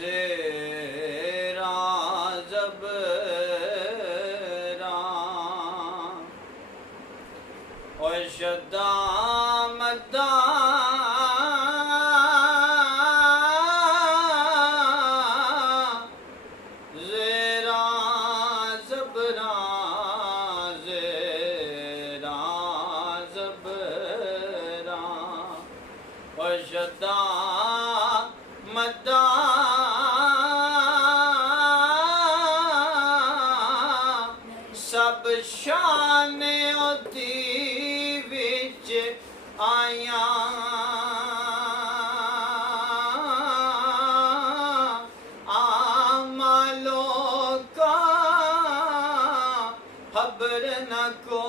ज़ेरा ज़बरा और शद्दा मद्दा ज़ेरा ज़बरा ज़ेरा ज़बरा और शद्दा मद्दा सब शाने ओदी विच आया आमालो का खबर न को